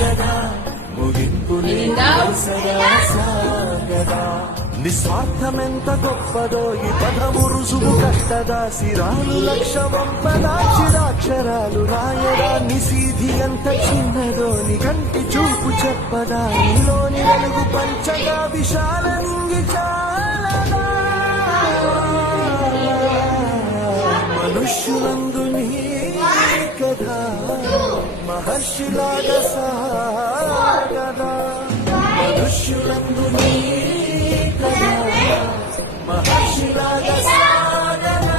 కదా ముగింపు సదా సాగదా నిస్వార్థమెంత గొప్పదో ఈ పదము రుజువు కట్టదా సిరాలు లక్ష వంపదా చిరాక్షరాలు రాయదా నిసీధి ఎంత చిన్నదో ని కంటి చూపు చెప్పదా నీలోని వెలుగు పంచగా విశాల నింగి చాలదా మనుష్యులందు నీ కథ మహర్షిలాగా సాగదా మనుష్యులందు నీ కథ మహర్షిలాగా సాగదా